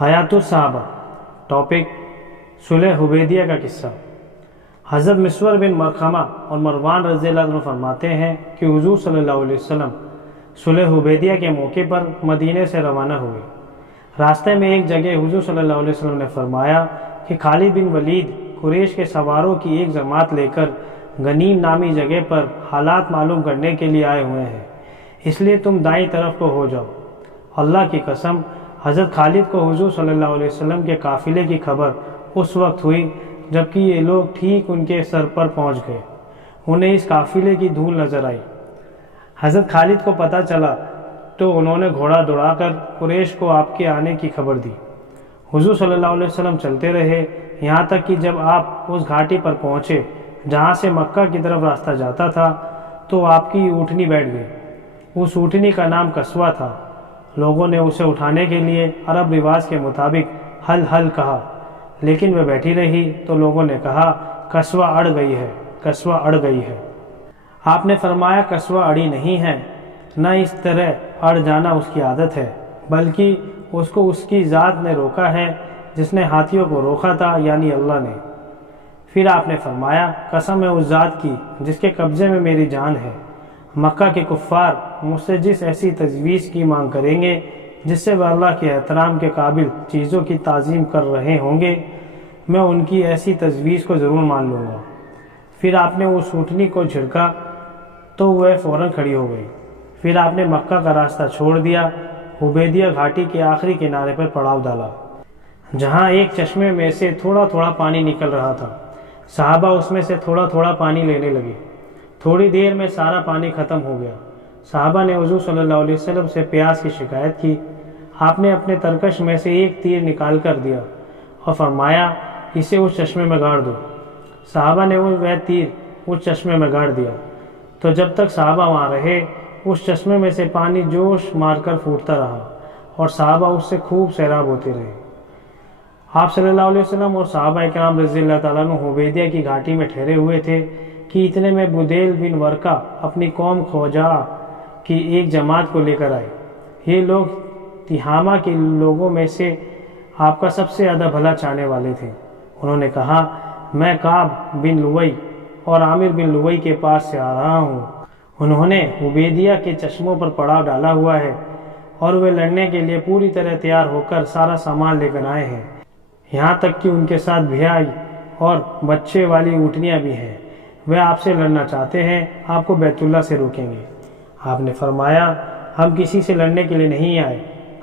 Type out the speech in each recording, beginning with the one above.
حیات الصحابہ ٹاپک صلح حدیبیہ کا قصہ۔ حضرت مسور بن مرخمہ اور مروان رضی اللہ عنہ فرماتے ہیں کہ حضور صلی اللہ علیہ وسلم صلح حدیبیہ کے موقع پر مدینے سے روانہ ہوئے۔ راستے میں ایک جگہ حضور صلی اللہ علیہ وسلم نے فرمایا کہ خالد بن ولید قریش کے سواروں کی ایک جماعت لے کر غنیم نامی جگہ پر حالات معلوم کرنے کے لیے آئے ہوئے ہیں، اس لیے تم دائیں طرف کو ہو جاؤ۔ اللہ کی قسم، حضرت خالد کو حضور صلی اللہ علیہ وسلم کے قافلے کی خبر اس وقت ہوئی جبکہ یہ لوگ ٹھیک ان کے سر پر پہنچ گئے۔ انہیں اس قافلے کی دھول نظر آئی۔ حضرت خالد کو پتہ چلا تو انہوں نے گھوڑا دوڑا کر قریش کو آپ کے آنے کی خبر دی۔ حضور صلی اللہ علیہ وسلم چلتے رہے یہاں تک کہ جب آپ اس گھاٹی پر پہنچے جہاں سے مکہ کی طرف راستہ جاتا تھا تو آپ کی اونٹنی بیٹھ گئی۔ اس اونٹنی کا نام قصوہ تھا۔ لوگوں نے اسے اٹھانے کے لیے عرب رواج کے مطابق ہل ہل کہا، لیکن وہ بیٹھی رہی تو لوگوں نے کہا قصوہ اڑ گئی ہے، قصوہ اڑ گئی ہے۔ آپ نے فرمایا قصوہ اڑی نہیں ہے، نہ اس طرح اڑ جانا اس کی عادت ہے، بلکہ اس کو اس کی ذات نے روکا ہے جس نے ہاتھیوں کو روکا تھا، یعنی اللہ نے۔ پھر آپ نے فرمایا قسم ہے اس ذات کی جس کے قبضے میں میری جان ہے، مکہ کے کفار مجھ سے جس ایسی تجویز کی مانگ کریں گے جس سے وہ اللہ کے احترام کے قابل چیزوں کی تعظیم کر رہے ہوں گے، میں ان کی ایسی تجویز کو ضرور مان لوں گا۔ پھر آپ نے اس اونٹنی کو جھڑکا تو وہ فوراً کھڑی ہو گئی۔ پھر آپ نے مکہ کا راستہ چھوڑ دیا، حدیبیہ گھاٹی کے آخری کنارے پر پڑاؤ ڈالا جہاں ایک چشمے میں سے تھوڑا تھوڑا پانی نکل رہا تھا۔ صحابہ اس میں سے تھوڑا تھوڑا پانی لینے لگے۔ تھوڑی دیر میں سارا پانی ختم ہو گیا۔ صحابہ نے حضور صلی اللہ علیہ وسلم سے پیاس کی شکایت کی۔ آپ نے اپنے ترکش میں سے ایک تیر نکال کر دیا اور فرمایا اسے اس چشمے میں گاڑ دو۔ صحابہ نے وہ تیر اس چشمے میں گاڑ دیا تو جب تک صحابہ وہاں رہے اس چشمے میں سے پانی جوش مار کر پھوٹتا رہا اور صحابہ اس سے خوب سیراب ہوتے رہے۔ آپ صلی اللہ علیہ وسلم اور صحابہ اکرام رضی اللہ تعالیٰ عنہ حدیبیہ کی گھاٹی میں ٹھہرے ہوئے تھے کہ اتنے میں بدیل بن ورقہ اپنی قوم خزاعہ کی ایک جماعت کو لے کر آئے۔ یہ لوگ تہامہ کے لوگوں میں سے آپ کا سب سے زیادہ بھلا چاہنے والے تھے۔ انہوں نے کہا میں کعب بن لوئی اور عامر بن لوئی کے پاس سے آ رہا ہوں۔ انہوں نے حدیبیہ کے چشموں پر پڑاؤ ڈالا ہوا ہے اور وہ لڑنے کے لیے پوری طرح تیار ہو کر سارا سامان لے کر آئے ہیں، یہاں تک کہ ان کے ساتھ بھیائی اور بچے والی اونٹنیاں بھی ہیں۔ وہ آپ سے لڑنا چاہتے ہیں، آپ کو بیت اللہ سے روکیں گے۔ آپ نے فرمایا ہم کسی سے لڑنے کے لیے نہیں آئے،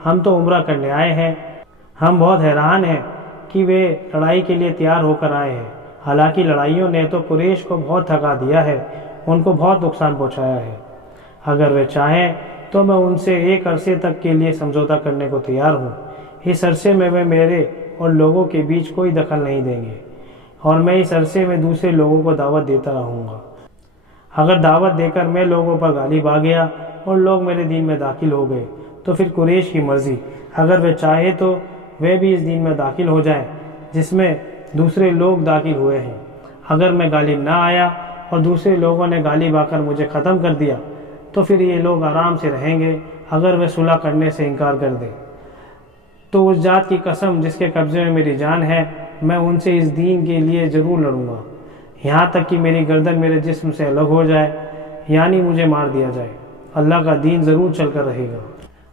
ہم تو عمرہ کرنے آئے ہیں۔ ہم بہت حیران ہیں کہ وہ لڑائی کے لیے تیار ہو کر آئے ہیں، حالانکہ لڑائیوں نے تو قریش کو بہت تھکا دیا ہے، ان کو بہت نقصان پہنچایا ہے۔ اگر وہ چاہیں تو میں ان سے ایک عرصے تک کے لیے سمجھوتا کرنے کو تیار ہوں۔ اس عرصے میں وہ میرے اور لوگوں کے بیچ کوئی دخل نہیں دیں گے اور میں اس عرصے میں دوسرے لوگوں کو دعوت دیتا رہوں گا۔ اگر دعوت دے کر میں لوگوں پر غالب آ گیا اور لوگ میرے دین میں داخل ہو گئے تو پھر قریش کی مرضی، اگر وہ چاہے تو وہ بھی اس دین میں داخل ہو جائیں جس میں دوسرے لوگ داخل ہوئے ہیں۔ اگر میں غالب نہ آیا اور دوسرے لوگوں نے غالب آ کر مجھے ختم کر دیا تو پھر یہ لوگ آرام سے رہیں گے۔ اگر وہ صلح کرنے سے انکار کر دیں تو اس ذات کی قسم جس کے قبضے میں میری جان ہے، میں ان سے اس دین کے لیے ضرور لڑوں گا، یہاں تک کہ میری گردن میرے جسم سے الگ ہو جائے، یعنی مجھے مار دیا جائے۔ اللہ کا دین ضرور چل کر رہے گا۔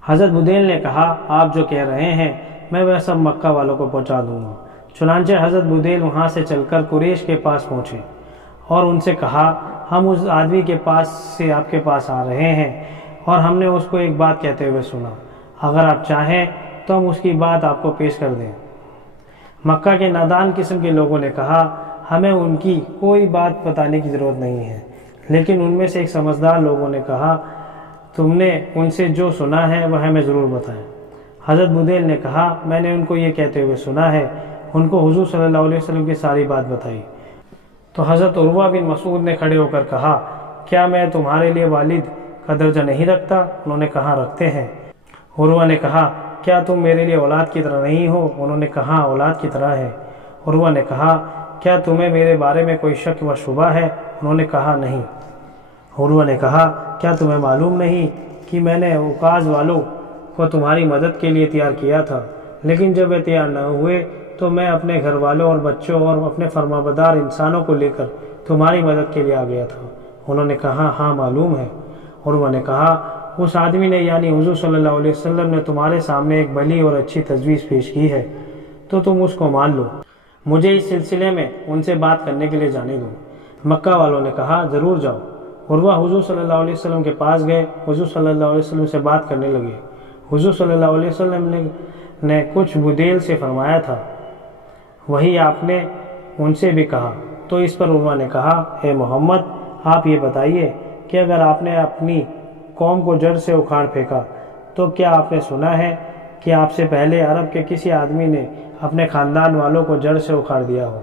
حضرت بدیل نے کہا آپ جو کہہ رہے ہیں میں وہ سب مکہ والوں کو پہنچا دوں گا۔ چنانچہ حضرت بدیل وہاں سے چل کر قریش کے پاس پہنچے اور ان سے کہا ہم اس آدمی کے پاس سے آپ کے پاس آ رہے ہیں اور ہم نے اس کو ایک بات کہتے ہوئے سنا، اگر آپ چاہیں تو ہم اس کی بات آپ کو پیش کر دیں۔ مکہ کے نادان قسم کے لوگوں نے کہا ہمیں ان کی کوئی بات بتانے کی ضرورت نہیں ہے، لیکن ان میں سے ایک سمجھدار لوگوں نے کہا تم نے ان سے جو سنا ہے وہ ہمیں ضرور بتائیں۔ حضرت بدیل نے کہا میں نے ان کو یہ کہتے ہوئے سنا ہے۔ ان کو حضور صلی اللہ علیہ وسلم کی ساری بات بتائی تو حضرت عروہ بن مسعود نے کھڑے ہو کر کہا کیا میں تمہارے لیے والد کا درجہ نہیں رکھتا؟ انہوں نے کہا رکھتے ہیں۔ عروہ نے کہا کیا تم میرے لیے اولاد کی طرح نہیں ہو؟ انہوں نے کہا اولاد کی طرح ہے۔ عروہ نے کہا کیا تمہیں میرے بارے میں کوئی شک و شبہ ہے؟ انہوں نے کہا نہیں۔ عروہ نے کہا کیا تمہیں معلوم نہیں کہ میں نے اوقاز والوں کو تمہاری مدد کے لیے تیار کیا تھا؟ لیکن جب وہ تیار نہ ہوئے تو میں اپنے گھر والوں اور بچوں اور اپنے فرمانبردار انسانوں کو لے کر تمہاری مدد کے لیے آ گیا تھا۔ انہوں نے کہا ہاں معلوم ہے۔ عروہ نے کہا اس آدمی نے یعنی حضور صلی اللہ علیہ وسلم نے تمہارے سامنے ایک بھلی اور اچھی تجویز پیش کی ہے تو تم اس کو مان لو، مجھے اس سلسلے میں ان سے بات کرنے کے لیے جانے دو۔ مکہ والوں نے کہا ضرور جاؤ۔ عروہ حضور صلی اللہ علیہ وسلم کے پاس گئے، حضور صلی اللہ علیہ وسلم سے بات کرنے لگے۔ حضور صلی اللہ علیہ وسلم نے کچھ بدیل سے فرمایا تھا، وہی آپ نے ان سے بھی کہا۔ تو اس پر عروہ نے کہا اے محمد آپ یہ بتائیے کہ اگر آپ نے اپنی قوم کو جڑ سے اکھاڑ پھینکا تو کیا آپ نے سنا ہے کہ آپ سے پہلے عرب کے کسی آدمی نے اپنے خاندان والوں کو جڑ سے اکھاڑ دیا ہو؟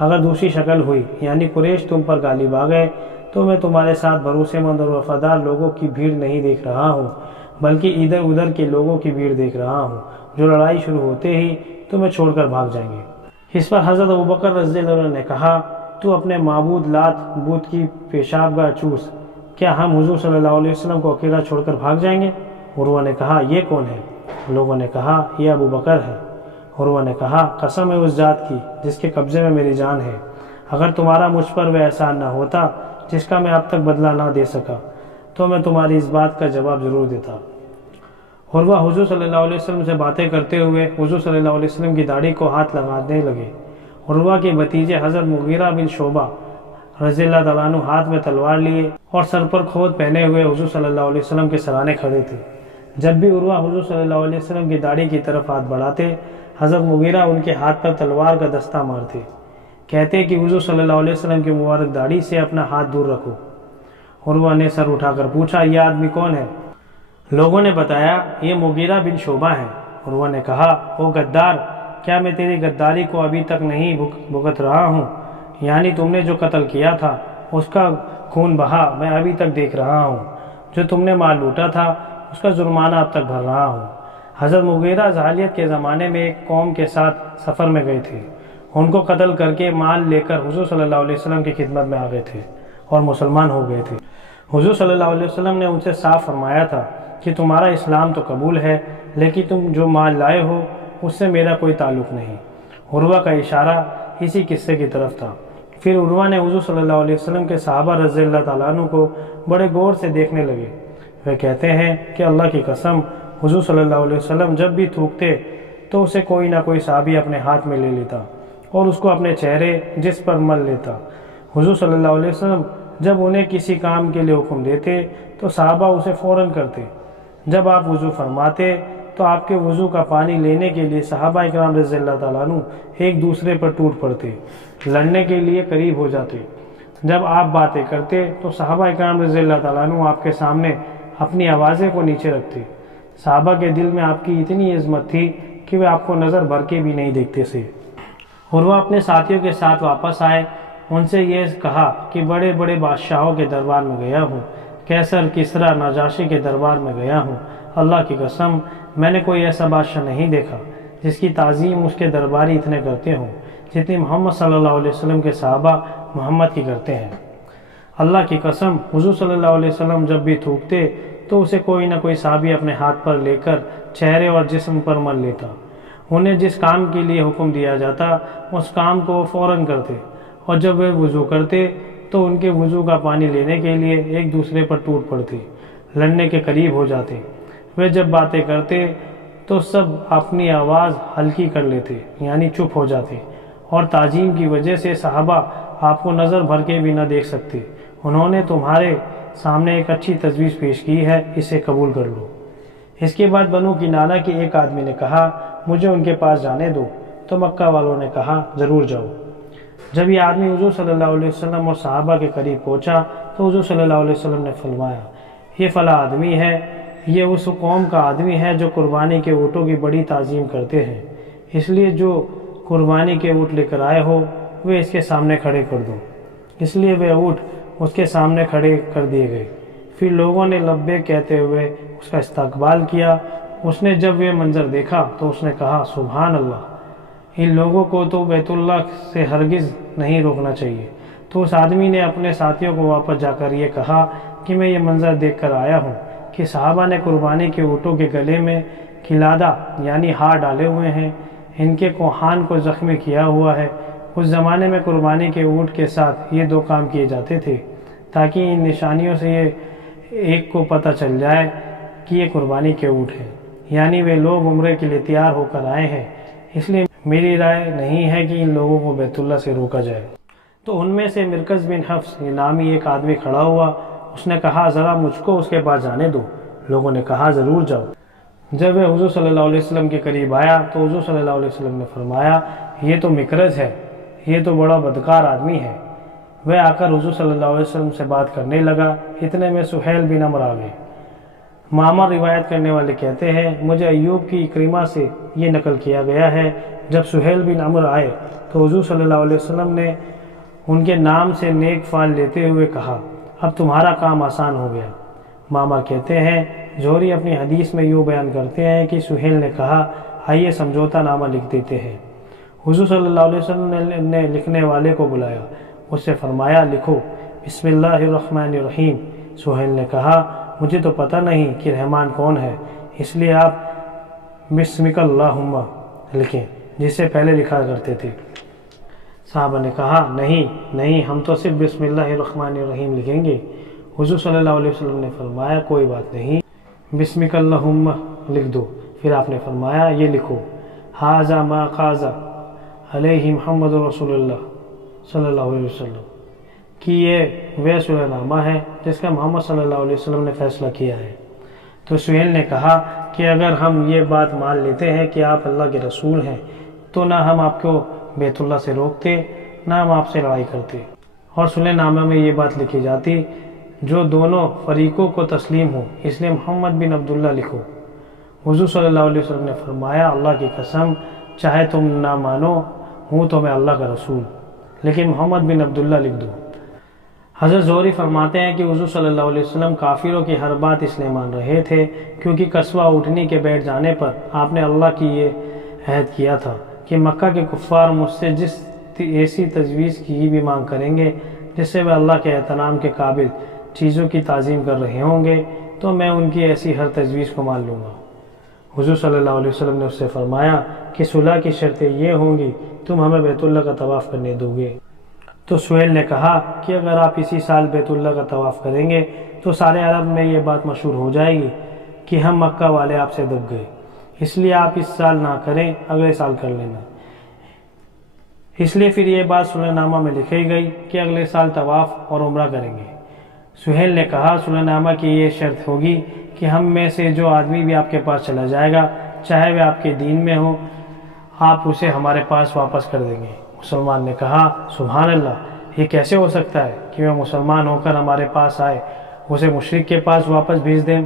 اگر دوسری شکل ہوئی یعنی قریش تم پر غالب آ گئے تو میں تمہارے ساتھ بھروسے مند اور وفادار لوگوں کی بھیڑ نہیں دیکھ رہا ہوں، بلکہ ادھر ادھر کے لوگوں کی بھیڑ دیکھ رہا ہوں جو لڑائی شروع ہوتے ہی تمہیں چھوڑ کر بھاگ جائیں گے۔ اس پر حضرت ابوبکر رضی اللہ عنہ نے کہا تو اپنے معبود لات بت کی پیشاب گاہ چوس، کیا ہم حضور صلی اللہ علیہ وسلم کو اکیلا چھوڑ کر بھاگ جائیں گے؟ عروہ نے کہا یہ کون ہے؟ لوگوں نے کہا یہ ابوبکر ہے۔ عروہ نے کہا قسم ہے اس ذات کی جس کے قبضے میں میری جان ہے، اگر تمہارا مجھ پر وہ احسان نہ ہوتا جس کا میں اب تک بدلہ نہ دے سکا تو میں تمہاری اس بات کا جواب ضرور دیتا۔ عروہ حضور صلی اللہ علیہ وسلم سے باتیں کرتے ہوئے حضور صلی اللہ علیہ وسلم کی داڑھی کو ہاتھ لگانے لگے۔ عروہ کے بھتیجے حضرت مغیرہ بن شعبہ رضی اللہ تعالیٰ عنہ ہاتھ میں تلوار لیے اور سر پر کھود پہنے ہوئے حضور صلی اللہ علیہ وسلم کے سرانے کھڑے تھے۔ جب بھی عروہ حضور صلی اللہ علیہ وسلم کی داڑھی کی طرف ہاتھ بڑھاتے، حضرت مغیرہ ان کے ہاتھ پر تلوار کا دستہ مارتے، کہتے کہ حضور صلی اللہ علیہ وسلم کی مبارک داڑھی سے اپنا ہاتھ دور رکھو۔ عروہ نے سر اٹھا کر پوچھا یہ آدمی کون ہے؟ لوگوں نے بتایا یہ مغیرہ بن شعبہ ہے۔ عروہ نے کہا او غدار، کیا میں تیری غداری کو ابھی تک نہیں بھگت رہا ہوں؟ یعنی تم نے جو قتل کیا تھا اس کا خون بہا میں ابھی تک دیکھ رہا ہوں، جو تم نے مال لوٹا تھا اس کا جرمانہ اب تک بھر رہا ہوں۔ حضرت مغیرہ جاہلیت کے زمانے میں ایک قوم کے ساتھ سفر میں گئے تھے، ان کو قتل کر کے مال لے کر حضور صلی اللہ علیہ وسلم کی خدمت میں آ گئے تھے اور مسلمان ہو گئے تھے۔ حضور صلی اللہ علیہ وسلم نے ان سے صاف فرمایا تھا کہ تمہارا اسلام تو قبول ہے لیکن تم جو مال لائے ہو اس سے میرا کوئی تعلق نہیں۔ عروہ کا اشارہ اسی قصے کی طرف تھا۔ پھر عروہ نے حضور صلی اللہ علیہ وسلم کے صحابہ رضی اللہ تعالیٰ عنہ کو بڑے غور سے دیکھنے لگے۔ وہ کہتے ہیں کہ اللہ کی قسم حضور صلی اللہ علیہ وسلم جب بھی تھوکتے تو اسے کوئی نہ کوئی صحابی اپنے ہاتھ میں لے لیتا اور اس کو اپنے چہرے جس پر مل لیتا۔ حضور صلی اللہ علیہ وسلم جب انہیں کسی کام کے لیے حکم دیتے تو صحابہ اسے فوراً کرتے۔ جب آپ وضو فرماتے تو آپ کے وضو کا پانی لینے کے لیے صحابہ اکرام رضی اللہ تعالیٰ عنہ ایک دوسرے پر ٹوٹ پڑتے، لڑنے کے لیے قریب ہو جاتے۔ جب آپ باتیں کرتے تو صحابہ اکرام رضی اللہ تعالیٰ عنہ آپ کے سامنے اپنی آوازیں کو نیچے رکھتے۔ صحابہ کے دل میں آپ کی اتنی عظمت تھی کہ وہ آپ کو نظر بھر کے بھی نہیں دیکھتے تھے۔ عروہ اپنے ساتھیوں کے ساتھ واپس آئے، ان سے یہ کہا کہ بڑے بڑے بادشاہوں کے دربار میں گیا ہوں، قیصر، کسریٰ، نجاشی کے دربار میں گیا ہوں، اللہ کی قسم میں نے کوئی ایسا بادشاہ نہیں دیکھا جس کی تعظیم اس کے درباری اتنے کرتے ہوں جتنی محمد صلی اللہ علیہ وسلم کے صحابہ محمد کی کرتے ہیں۔ اللہ کی قسم حضور صلی اللہ علیہ وسلم جب بھی تھوکتے تو اسے کوئی نہ کوئی صحابی اپنے ہاتھ پر لے کر چہرے اور جسم پر مل لیتا۔ انہیں جس کام کے لیے حکم دیا جاتا اس کام کو وہ فوراً کرتے، اور جب وہ وضو کرتے تو ان کے وضو کا پانی لینے کے لیے ایک دوسرے پر ٹوٹ پڑتے، لڑنے کے قریب ہو جاتے۔ وہ جب باتیں کرتے تو سب اپنی آواز ہلکی کر لیتے یعنی چپ ہو جاتے، اور تعظیم کی وجہ سے صحابہ آپ کو نظر بھر کے بھی نہ دیکھ سکتے۔ انہوں نے تمہارے سامنے ایک اچھی تجویز پیش کی ہے، اسے قبول کر لو۔ اس کے بعد بنو کنانہ کے ایک آدمی نے کہا مجھے ان کے پاس جانے دو، تو مکہ والوں نے کہا ضرور جاؤ۔ جب یہ آدمی حضور صلی اللہ علیہ وسلم اور صحابہ کے قریب پہنچا تو حضور صلی اللہ علیہ وسلم نے فرمایا یہ فلاں آدمی ہے، یہ اس قوم کا آدمی ہے جو قربانی کے اونٹوں کی بڑی تعظیم کرتے ہیں، اس لیے جو قربانی کے اونٹ لے کر آئے ہو وہ اس کے سامنے کھڑے کر دو۔ اس لیے وہ اونٹ اس کے سامنے کھڑے کر دیے گئے۔ پھر لوگوں نے لبیک کہتے ہوئے اس کا استقبال کیا۔ اس نے جب یہ منظر دیکھا تو اس نے کہا سبحان اللہ، ان لوگوں کو تو بیت اللہ سے ہرگز نہیں روکنا چاہیے۔ تو اس آدمی نے اپنے ساتھیوں کو واپس جا کر یہ کہا کہ میں یہ منظر دیکھ کر آیا ہوں کہ صحابہ نے قربانی کے اونٹوں کے گلے میں قلادہ یعنی ہار ڈالے ہوئے ہیں، ان کے کوہان کو زخمی کیا ہوا ہے۔ اس زمانے میں قربانی کے اونٹ کے ساتھ یہ دو کام کیے جاتے تھے تاکہ ان نشانیوں سے یہ ایک کو پتہ چل جائے کہ یہ قربانی کے اونٹ ہیں، یعنی وہ لوگ عمرے کے لیے تیار ہو کر آئے ہیں۔ اس لیے میری رائے نہیں ہے کہ ان لوگوں کو بیت اللہ سے روکا جائے۔ تو ان میں سے مرکز بن حفص نامی ایک آدمی کھڑا ہوا، اس نے کہا ذرا مجھ کو اس کے پاس جانے دو۔ لوگوں نے کہا ضرور جاؤ۔ جب وہ حضور صلی اللہ علیہ وسلم کے قریب آیا تو حضور صلی اللہ علیہ وسلم نے فرمایا یہ تو مکرز ہے، یہ تو بڑا بدکار آدمی ہے۔ وہ آ کر حضور صلی اللہ علیہ وسلم سے بات کرنے لگا، اتنے میں سہیل بن عمرو آ گئے۔ معمر روایت کرنے والے کہتے ہیں مجھے ایوب کی اکرمہ سے یہ نقل کیا گیا ہے، جب سہیل بن عمرو آئے تو حضور صلی اللہ علیہ وسلم نے ان کے نام سے نیک فعل لیتے ہوئے کہا اب تمہارا کام آسان ہو گیا۔ معمر کہتے ہیں زہری اپنی حدیث میں یوں بیان کرتے ہیں کہ سہیل نے کہا آئیے سمجھوتا نامہ لکھ دیتے ہیں۔ حضور صلی اللہ علیہ وسلم نے لکھنے والے کو بلایا، اس سے فرمایا لکھو بسم اللہ الرحمن الرحیم۔ سہیل نے کہا مجھے تو پتہ نہیں کہ رحمان کون ہے، اس لیے آپ بسمک اللہم لکھیں جس سے پہلے لکھا کرتے تھے۔ صحابہ نے کہا نہیں ہم تو صرف بسم اللہ الرحمن الرحیم لکھیں گے۔ حضور صلی اللہ علیہ وسلم نے فرمایا کوئی بات نہیں، بسمک اللہم لکھ دو۔ پھر آپ نے فرمایا یہ لکھو ھذا ما قاض علیہ محمد رسول اللہ صلی اللہ علیہ وسلم، کہ یہ وہ سلح نامہ ہے جس کا محمد صلی اللہ علیہ وسلم نے فیصلہ کیا ہے۔ تو سہیل نے کہا کہ اگر ہم یہ بات مان لیتے ہیں کہ آپ اللہ کے رسول ہیں تو نہ ہم آپ کو بیت اللہ سے روکتے نہ ہم آپ سے لڑائی کرتے، اور سلح نامہ میں یہ بات لکھی جاتی جو دونوں فریقوں کو تسلیم ہو، اس لیے محمد بن عبداللہ لکھو۔ حضور صلی اللہ علیہ وسلم نے فرمایا اللہ کی قسم چاہے تم نہ مانو ہوں تو میں اللہ کا رسول، لیکن محمد بن عبداللہ لکھ دو۔ حضرت زہری فرماتے ہیں کہ حضور صلی اللہ علیہ وسلم کافروں کی ہر بات اس لیے مان رہے تھے کیونکہ قصوہ اٹھنی کے بیٹھ جانے پر آپ نے اللہ کی یہ عہد کیا تھا کہ مکہ کے کفار مجھ سے جس ایسی تجویز کی بھی مانگ کریں گے جس سے وہ اللہ کے احترام کے قابل چیزوں کی تعظیم کر رہے ہوں گے تو میں ان کی ایسی ہر تجویز کو مان لوں گا۔ حضور صلی اللہ علیہ وسلم نے اس سے فرمایا کہ صلح کی شرطیں یہ ہوں گی تم ہمیں بیت اللہ کا طواف کرنے دو گے۔ تو سہیل نے کہا کہ اگر آپ اسی سال بیت اللہ کا طواف کریں گے تو سارے عرب میں یہ بات مشہور ہو جائے گی کہ ہم مکہ والے آپ سے دب گئے، اس لیے آپ اس سال نہ کریں اگلے سال کر لینا۔ اس لیے پھر یہ بات صلح نامہ میں لکھی گئی کہ اگلے سال طواف اور عمرہ کریں گے۔ سہیل نے کہا صلح نامہ کی یہ شرط ہوگی کہ ہم میں سے جو آدمی بھی آپ کے پاس چلا جائے گا چاہے وہ آپ کے دین میں ہو آپ اسے ہمارے پاس واپس کر دیں گے۔ مسلمان نے کہا سبحان اللہ، یہ کیسے ہو سکتا ہے کہ وہ مسلمان ہو کر ہمارے پاس آئے اسے مشرک کے پاس واپس بھیج دیں۔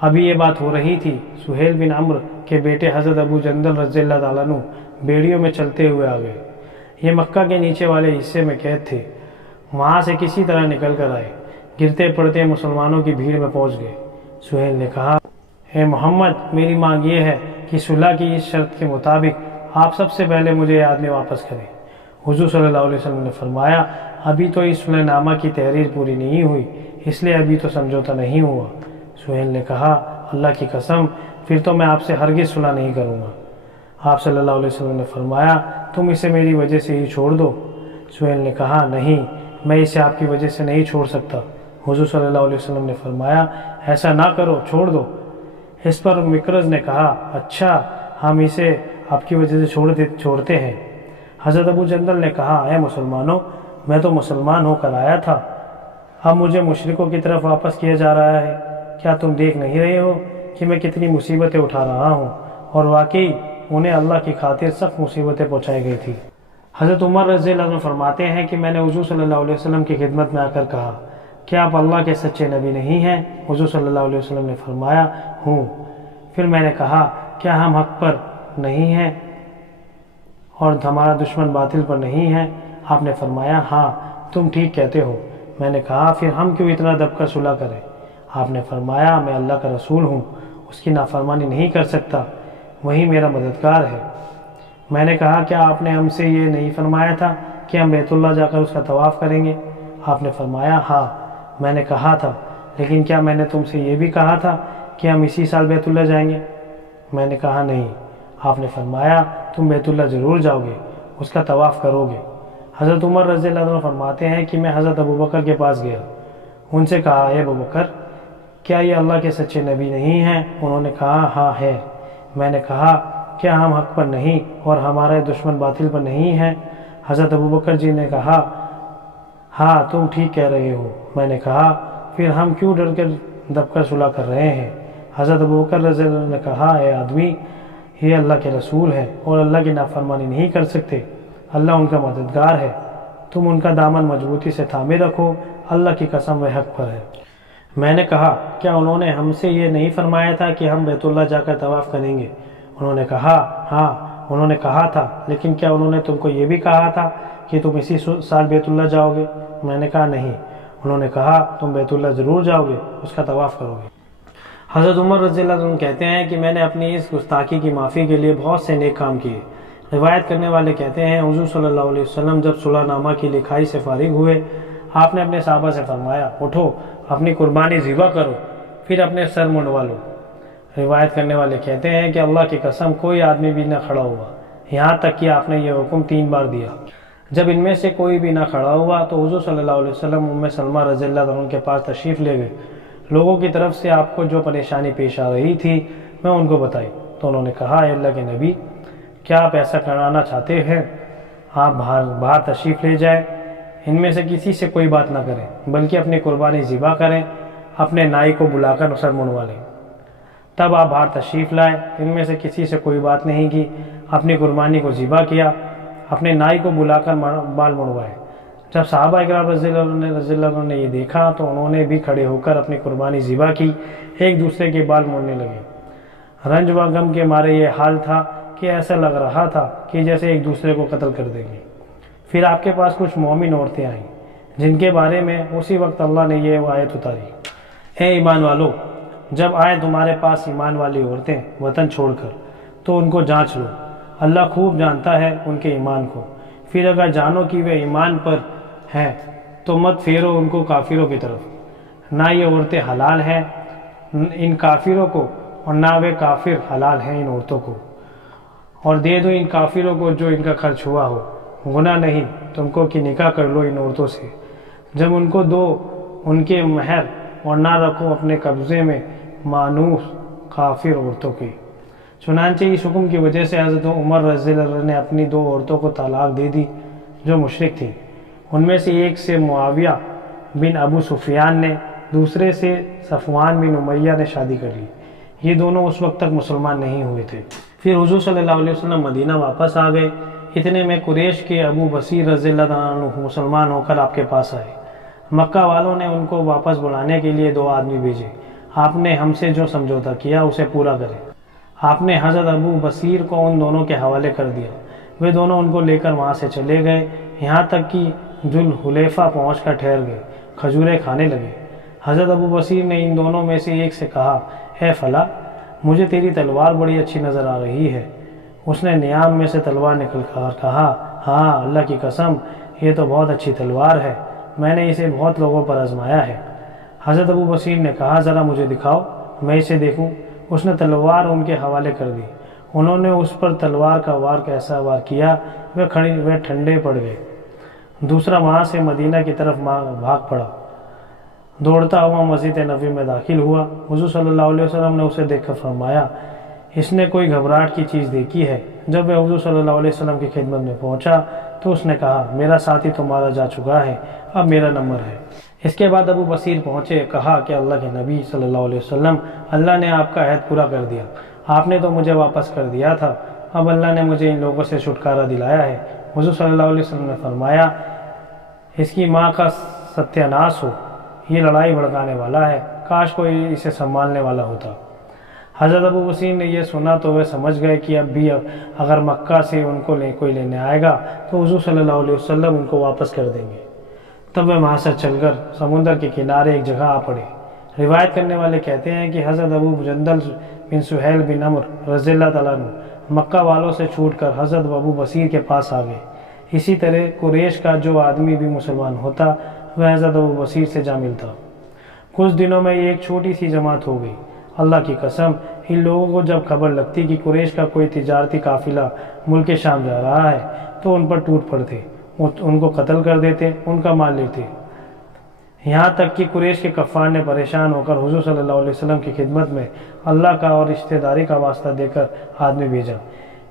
ابھی یہ بات ہو رہی تھی، سہیل بن عمرو کے بیٹے حضرت ابو جندل رضی اللہ تعالیٰ عنہ بیڑیوں میں چلتے ہوئے آ گئے۔ یہ مکہ کے نیچے والے حصے میں قید تھے، وہاں سے کسی طرح نکل کر آئے، گرتے پڑتے مسلمانوں کی بھیڑ میں پہنچ گئے۔ سہیل نے کہا اے محمد میری مانگ یہ ہے کہ صلح کی اس شرط کے مطابق آپ سب سے پہلے مجھے یہ آدمی واپس کریں۔ حضور صلی اللہ علیہ وسلم نے فرمایا ابھی تو اس صلح نامہ کی تحریر پوری نہیں ہوئی، اس لیے ابھی تو سمجھوتا نہیں ہوا۔ سہیل نے کہا اللہ کی قسم پھر تو میں آپ سے ہرگز صلح نہیں کروں گا۔ آپ صلی اللہ علیہ وسلم نے فرمایا تم اسے میری وجہ سے ہی چھوڑ دو۔ سہیل نے کہا نہیں میں اسے آپ کی وجہ سے نہیں چھوڑ سکتا۔ حضور صلی اللہ علیہ وسلم نے فرمایا ایسا نہ کرو چھوڑ دو۔ اس پر مکرز نے کہا اچھا ہم اسے آپ کی وجہ سے چھوڑتے ہیں۔ حضرت ابو جندل نے کہا اے مسلمانوں میں تو مسلمان ہو کر آیا تھا، اب مجھے مشرکوں کی طرف واپس کیا جا رہا ہے، کیا تم دیکھ نہیں رہے ہو کہ میں کتنی مصیبتیں اٹھا رہا ہوں؟ اور واقعی انہیں اللہ کی خاطر سخت مصیبتیں پہنچائی گئی تھی۔ حضرت عمر رضی اللہ عنہ فرماتے ہیں کہ میں نے حضور صلی اللہ علیہ وسلم کی خدمت میں آ کر کہا کیا آپ اللہ کے سچے نبی نہیں ہیں؟ حضور صلی اللہ علیہ وسلم نے فرمایا ہوں۔ پھر میں نے کہا کیا ہم حق پر نہیں ہیں اور ہمارا دشمن باطل پر نہیں ہے؟ آپ نے فرمایا ہاں تم ٹھیک کہتے ہو۔ میں نے کہا پھر ہم کیوں اتنا دب کر صلح کریں؟ آپ نے فرمایا میں اللہ کا رسول ہوں، اس کی نافرمانی نہیں کر سکتا، وہی میرا مددگار ہے۔ میں نے کہا کیا آپ نے ہم سے یہ نہیں فرمایا تھا کہ ہم بیت اللہ جا کر اس کا طواف کریں گے؟ آپ نے فرمایا ہاں میں نے کہا تھا، لیکن کیا میں نے تم سے یہ بھی کہا تھا کہ ہم اسی سال بیت اللہ جائیں گے؟ میں نے کہا نہیں۔ آپ نے فرمایا تم بیت اللہ ضرور جاؤ گے، اس کا طواف کرو گے۔ حضرت عمر رضی اللہ عنہ فرماتے ہیں کہ میں حضرت ابو بکر کے پاس گیا، ان سے کہا اے ابو بکر کیا یہ اللہ کے سچے نبی نہیں ہیں؟ انہوں نے کہا ہاں ہے۔ میں نے کہا کیا ہم حق پر نہیں اور ہمارے دشمن باطل پر نہیں ہیں؟ حضرت ابو بکر جی نے کہا ہاں تم ٹھیک کہہ رہے ہو۔ میں نے کہا پھر ہم کیوں ڈر کر دب کر صلح کر رہے ہیں؟ حضرت ابو بکر رضی اللہ عنہ نے کہا اے آدمی، یہ اللہ کے رسول ہیں اور اللہ کی نافرمانی نہیں کر سکتے، اللہ ان کا مددگار ہے، تم ان کا دامن مضبوطی سے تھامے رکھو، اللہ کی قسم وہ حق پر ہے۔ میں نے کہا کیا انہوں نے ہم سے یہ نہیں فرمایا تھا کہ ہم بیت اللہ جا کر طواف کریں گے؟ انہوں نے کہا ہاں انہوں نے کہا تھا، لیکن کیا انہوں نے تم کو یہ بھی کہا تھا کہ تم اسی سال بیت اللہ جاؤ گے؟ میں نے کہا نہیں۔ انہوں نے کہا تم بیت اللہ ضرور جاؤ گے، اس کا طواف کرو گے۔ حضرت عمر رضی اللہ عنہ کہتے ہیں کہ میں نے اپنی اس گستاخی کی معافی کے لیے بہت سے نیک کام کیے۔ روایت کرنے والے کہتے ہیں حضور صلی اللہ علیہ وسلم جب صلح نامہ کی لکھائی سے فارغ ہوئے، آپ نے اپنے صحابہ سے فرمایا اٹھو اپنی قربانی ذبح کرو، پھر اپنے سر منڈوا لو۔ روایت کرنے والے کہتے ہیں کہ اللہ کی قسم کوئی آدمی بھی نہ کھڑا ہوا، یہاں تک کہ آپ نے یہ حکم 3 بار دیا۔ جب ان میں سے کوئی بھی نہ کھڑا ہوا تو حضور صلی اللہ علیہ وسلم ام سلمہ رضی اللہ عنہ کے پاس تشریف لے گئے۔ لوگوں کی طرف سے آپ کو جو پریشانی پیش آ رہی تھی میں ان کو بتائی تو انہوں نے کہا اے اللہ کے نبی کیا آپ ایسا کرانا چاہتے ہیں؟ آپ باہر تشریف لے جائیں، ان میں سے کسی سے کوئی بات نہ کریں بلکہ اپنی قربانی ذبح کریں، اپنے نائی کو بلا کر سر منڈوا لیں۔ تب آپ باہر تشریف لائے، ان میں سے کسی سے کوئی بات نہیں کی، اپنی قربانی کو ذبح کیا، اپنے نائی کو بلا کر بال منڈوائے۔ جب صحابہ اکرام رضی اللہ عنہ نے یہ دیکھا تو انہوں نے بھی کھڑے ہو کر اپنی قربانی ذبح کی، ایک دوسرے کے بال موڑنے لگے۔ رنج و غم کے مارے یہ حال تھا کہ ایسا لگ رہا تھا کہ جیسے ایک دوسرے کو قتل کر دیں گے۔ پھر آپ کے پاس کچھ مومن عورتیں آئیں جن کے بارے میں اسی وقت اللہ نے یہ آیت اتاری، اے ایمان والو جب آئے تمہارے پاس ایمان والی عورتیں وطن چھوڑ کر تو ان کو جانچ لو، اللہ خوب جانتا ہے ان کے ایمان کو، پھر اگر جانو کہ وہ ایمان پر ہیں تو مت پھیرو ان کو کافروں کی طرف، نہ یہ عورتیں حلال ہیں ان کافروں کو اور نہ وہ کافر حلال ہیں ان عورتوں کو، اور دے دو ان کافروں کو جو ان کا خرچ ہوا ہو، گناہ نہیں تم کو کہ نکاح کر لو ان عورتوں سے، جب ان کو دو ان کے مہر اور نہ رکھو اپنے قبضے میں مانوس کافر عورتوں کی۔ چنانچہ اس حکم کی وجہ سے حضرت عمر رضی اللہ عنہ نے اپنی 2 عورتوں کو طلاق دے دی جو مشرک تھیں، ان میں سے ایک سے معاویہ بن ابو سفیان نے، دوسرے سے صفوان بن امیہ نے شادی کر لی۔ یہ دونوں اس وقت تک مسلمان نہیں ہوئے تھے۔ پھر حضور صلی اللہ علیہ وسلم مدینہ واپس آ گئے، اتنے میں قریش کے ابو بصیر رضی اللہ عنہ مسلمان ہو کر آپ کے پاس آئے۔ مکہ والوں نے ان کو واپس بلانے کے لیے 2 آدمی بھیجے، آپ نے ہم سے جو سمجھوتا کیا اسے پورا کریں۔ آپ نے حضرت ابو بصیر کو ان دونوں کے حوالے کر دیا، وہ دونوں ان کو لے کر وہاں سے چلے گئے، یہاں تک کہ ذوالحلیفہ پہنچ کر ٹھہر گئے، کھجوریں کھانے لگے۔ حضرت ابو بصیر نے ان دونوں میں سے ایک سے کہا اے فلاں مجھے تیری تلوار بڑی اچھی نظر آ رہی ہے۔ اس نے نیام میں سے تلوار نکل کر کہا ہاں اللہ کی قسم یہ تو بہت اچھی تلوار ہے، میں نے اسے بہت لوگوں پر آزمایا ہے۔ حضرت ابو بصیر نے کہا ذرا مجھے دکھاؤ میں اسے دیکھوں۔ اس نے تلوار ان کے حوالے کر دی، انہوں نے اس پر تلوار کا وار کیسا وار کیا وہ ٹھنڈے پڑ گئے۔ دوسرا وہاں سے مدینہ کی طرف بھاگ پڑا، دوڑتا ہوا مسجد نبوی میں داخل ہوا۔ حضور صلی اللہ علیہ وسلم نے اسے دیکھ کر فرمایا اس نے کوئی گھبراہٹ کی چیز دیکھی ہے۔ جب وہ حضور صلی اللہ علیہ وسلم کی خدمت میں پہنچا تو اس نے کہا میرا ساتھی تمہارا جا چکا ہے، اب میرا نمبر ہے۔ اس کے بعد ابو بصیر پہنچے، کہا کہ اللہ کے نبی صلی اللہ علیہ وسلم اللہ نے آپ کا عہد پورا کر دیا، آپ نے تو مجھے واپس کر دیا تھا، اب اللہ نے مجھے ان لوگوں سے چھٹکارا دلایا ہے۔ حضور صلی اللہ علیہ وسلم نے فرمایا اس کی ماں کا ستیہ ناش ہو، یہ لڑائی بھڑکانے والا ہے، کاش کوئی اسے سنبھالنے والا ہوتا۔ حضرت ابو بصیر نے یہ سنا تو وہ سمجھ گئے کہ اب بھی اگر مکہ سے ان کو کوئی لینے آئے گا تو حضور صلی اللہ علیہ وسلم ان کو واپس کر دیں گے۔ تب وہ وہاں سے چل کر سمندر کے کنارے ایک جگہ آ پڑے۔ روایت کرنے والے کہتے ہیں کہ حضرت ابو جندل بن سہیل بن عمر رضی اللہ تعالیٰ عنہ مکہ والوں سے چھوٹ کر حضرت ابو بصیر کے پاس آ گئے۔ اسی طرح قریش کا جو آدمی بھی مسلمان ہوتا وہ حضرت ابو بصیر سے جا ملتا۔ کچھ دنوں میں ایک چھوٹی سی جماعت ہو گئی، اللہ کی قسم ان لوگوں کو جب خبر لگتی کہ قریش کا کوئی تجارتی قافلہ ملک شام جا رہا ہے تو ان پر ٹوٹ پڑتے، ان کو قتل کر دیتے، ان کا مال لیتے۔ یہاں تک کہ قریش کے کفار نے پریشان ہو کر حضور صلی اللہ علیہ وسلم کی خدمت میں اللہ کا اور رشتہ داری کا واسطہ دے کر آدمی بھیجا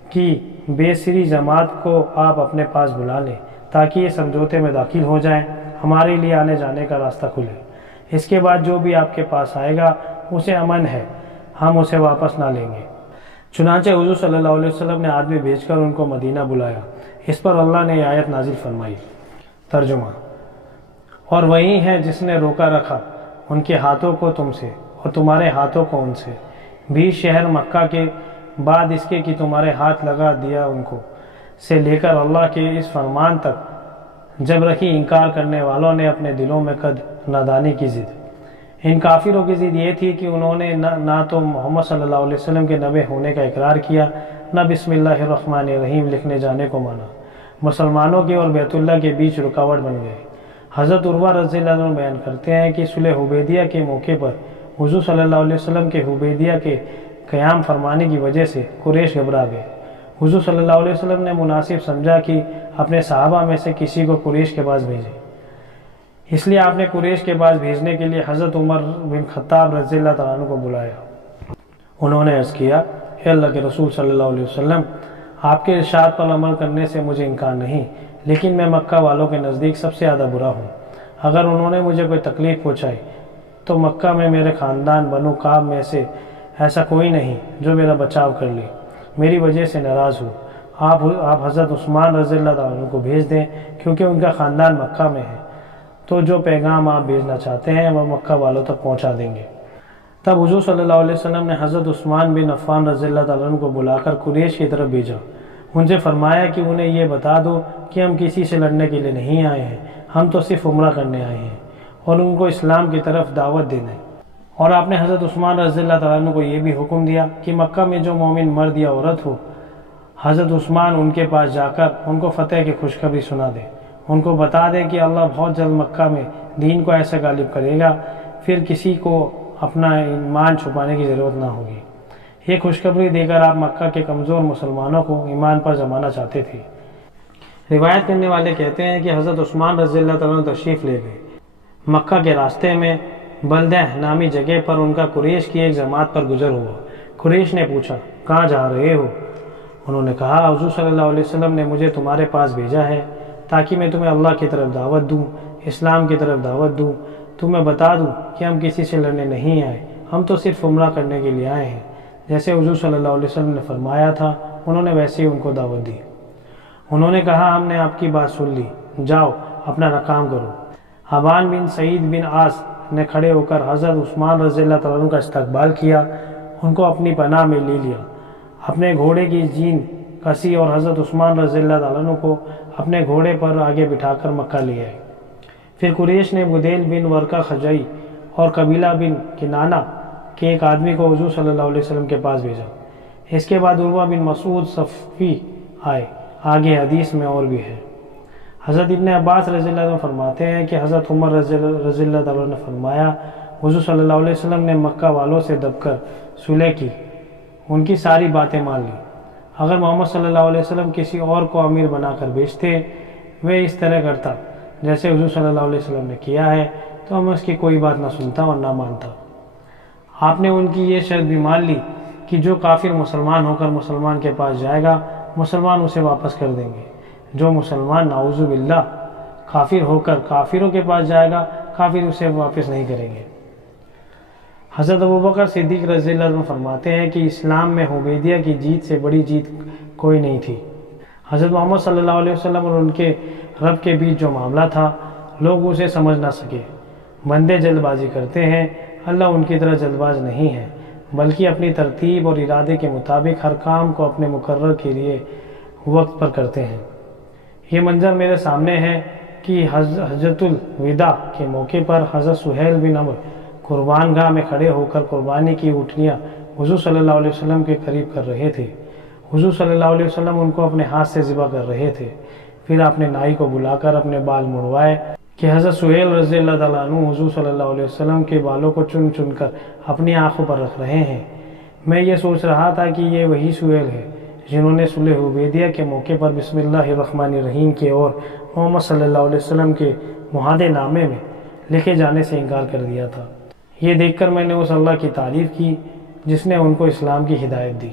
کہ بے سری جماعت کو آپ اپنے پاس بلا لیں تاکہ یہ سمجھوتے میں داخل ہو جائیں، ہمارے لیے آنے جانے کا راستہ کھلے۔ اس کے بعد جو بھی آپ کے پاس آئے گا اسے امن ہے، ہم اسے واپس نہ لیں گے۔ چنانچہ حضور صلی اللہ علیہ وسلم نے آدمی بھیج کر ان کو مدینہ بلایا۔ اس پر اللہ نے یہ آیت نازل فرمائی۔ ترجمہ: اور وہی ہے جس نے روکا رکھا ان کے ہاتھوں کو تم سے اور تمہارے ہاتھوں کو ان سے بھی شہر مکہ کے بعد اس کے کہ تمہارے ہاتھ لگا دیا ان کو سے لے کر اللہ کے اس فرمان تک جب رکھی انکار کرنے والوں نے اپنے دلوں میں قد نادانی کی ضد۔ ان کافروں کی ضد یہ تھی کہ انہوں نے نہ تو محمد صلی اللہ علیہ وسلم کے نبی ہونے کا اقرار کیا، نہ بسم اللہ الرحمن الرحیم لکھنے جانے کو مانا۔ مسلمانوں کے اور بیت اللہ کے بیچ رکاوٹ بن گئے۔ حضرت عروہ رضی اللہ عنہ بیان کرتے ہیں کہ صلح حدیبیہ کے موقع پر حضور صلی اللہ علیہ وسلم کے حدیبیہ کے قیام فرمانے کی وجہ سے قریش گھبرا گئے۔ حضور صلی اللہ علیہ وسلم نے مناسب سمجھا کہ اپنے صحابہ میں سے کسی کو قریش کے پاس بھیجے، اس لیے آپ نے قریش کے پاس بھیجنے کے لیے حضرت عمر بن خطاب رضی اللہ تعالیٰ عنہ کو بلایا۔ انہوں نے عرض کیا، اے اللہ کے رسول صلی اللہ علیہ وسلم، آپ کے ارشاد پر عمل کرنے سے مجھے انکار نہیں، لیکن میں مکہ والوں کے نزدیک سب سے زیادہ برا ہوں۔ اگر انہوں نے مجھے کوئی تکلیف پہنچائی تو مکہ میں میرے خاندان بنو کعب میں سے ایسا کوئی نہیں جو میرا بچاؤ کر لے، میری وجہ سے ناراض ہو۔ آپ حضرت عثمان رضی اللہ تعالیٰ عنہ کو بھیج دیں کیونکہ ان کا خاندان مکہ میں ہے، تو جو پیغام آپ بھیجنا چاہتے ہیں وہ مکہ والوں تک پہنچا دیں گے۔ تب حضور صلی اللہ علیہ وسلم نے حضرت عثمان بن عفان رضی اللہ تعالیٰ عنہ کو بلا کر قریش کی طرف بھیجا۔ ان سے فرمایا کہ انہیں یہ بتا دو کہ ہم کسی سے لڑنے کے لیے نہیں آئے ہیں، ہم تو صرف عمرہ کرنے آئے ہیں اور ان کو اسلام کی طرف دعوت دینا ہے۔ اور آپ نے حضرت عثمان رضی اللہ تعالیٰ عنہ کو یہ بھی حکم دیا کہ مکہ میں جو مومن مرد یا عورت ہو، حضرت عثمان ان کے پاس جا کر ان کو فتح کی خوشخبری سنا دے، ان کو بتا دے کہ اللہ بہت جلد مکہ میں دین کو ایسے غالب کرے گا، پھر کسی کو اپنا ایمان چھپانے کی ضرورت نہ ہوگی۔ یہ خوشخبری دے کر آپ مکہ کے کمزور مسلمانوں کو ایمان پر جمانا چاہتے تھے۔ روایت کرنے والے کہتے ہیں کہ حضرت عثمان رضی اللہ تعالیٰ عنہ تشریف لے گئے۔ مکہ کے راستے میں بلدہ نامی جگہ پر ان کا قریش کی ایک جماعت پر گزر ہوا۔ قریش نے پوچھا، کہاں جا رہے ہو؟ انہوں نے کہا، حضور صلی اللہ علیہ وسلم نے مجھے تمہارے پاس بھیجا ہے تاکہ میں تمہیں اللہ کی طرف دعوت دوں، اسلام کی طرف دعوت دوں، تمہیں بتا دوں کہ ہم کسی سے لڑنے نہیں آئے، ہم تو صرف عمرہ کرنے کے لیے آئے ہیں۔ جیسے حضور صلی اللہ علیہ وسلم نے فرمایا تھا انہوں نے ویسے ہی ان کو دعوت دی۔ انہوں نے کہا، ہم نے آپ کی بات سن لی، جاؤ اپنا کام کرو۔ حبان بن سعید بن عاص نے کھڑے ہو کر حضرت عثمان رضی اللہ تعالیٰ عنہ کا استقبال کیا، ان کو اپنی پناہ میں لے لیا، اپنے گھوڑے کی جین کسی اور حضرت عثمان رضی اللہ تعالیٰ عنہ کو اپنے گھوڑے پر آگے بٹھا کر مکہ لے آئے۔ پھر قریش نے بدیل بن ورقہ خزاعی اور قبیلہ بن کنانہ کے ایک آدمی کو حضور صلی اللہ علیہ وسلم کے پاس بھیجا۔ اس کے بعد عروہ بن مسعود صفی آئے، آگے حدیث میں اور بھی ہے۔ حضرت ابن عباس رضی اللہ عنہ فرماتے ہیں کہ حضرت عمر رضی اللہ تعالیٰ عنہ نے فرمایا، حضور صلی اللہ علیہ وسلم نے مکہ والوں سے دب کر صلح کی، ان کی ساری باتیں مان لی۔ اگر محمد صلی اللہ علیہ وسلم کسی اور کو امیر بنا کر بھیجتے، وہ اس طرح کرتا جیسے حضور صلی اللہ علیہ وسلم نے کیا ہے، تو میں اس کی کوئی بات نہ سنتا اور نہ مانتا۔ آپ نے ان کی یہ شرط بھی مان لی کہ جو کافر مسلمان ہو کر مسلمان کے پاس جائے گا، مسلمان اسے واپس کر دیں گے۔ جو مسلمان نعوذ باللہ کافر ہو کر کافروں کے پاس جائے گا، کافر اسے واپس نہیں کریں گے۔ حضرت ابوبکر صدیق رضی اللہ عنہ فرماتے ہیں کہ اسلام میں حدیبیہ کی جیت سے بڑی جیت کوئی نہیں تھی۔ حضرت محمد صلی اللہ علیہ وسلم اور ان کے رب کے بیچ جو معاملہ تھا، لوگ اسے سمجھ نہ سکے۔ بندے جلد بازی کرتے ہیں، اللہ ان کی طرح جلد باز نہیں ہے، بلکہ اپنی ترتیب اور ارادے کے مطابق ہر کام کو اپنے مقرر کے لیے وقت پر کرتے ہیں۔ یہ منظر میرے سامنے ہے کہ حجۃ الوداع کے موقع پر حضرت سہیل بن عمرو قربان گاہ میں کھڑے ہو کر قربانی کی اونٹنیاں حضور صلی اللہ علیہ وسلم کے قریب کر رہے تھے۔ حضور صلی اللہ علیہ وسلم ان کو اپنے ہاتھ سے ذبح کر رہے تھے۔ پھر آپ نے نائی کو بلا کر اپنے بال مڑوائے کہ حضرت سہیل رضی اللہ تعالیٰ عنہ حضور صلی اللہ علیہ وسلم کے بالوں کو چن چن کر اپنی آنکھوں پر رکھ رہے ہیں۔ میں یہ سوچ رہا تھا کہ یہ وہی سہیل ہے جنہوں نے صلح حدیبیہ کے موقع پر بسم اللہ الرحمن الرحیم کے اور محمد صلی اللہ علیہ وسلم کے معاہدے نامے میں لکھے جانے سے انکار کر دیا تھا۔ یہ دیکھ کر میں نے اس اللہ کی تعریف کی جس نے ان کو اسلام کی ہدایت دی۔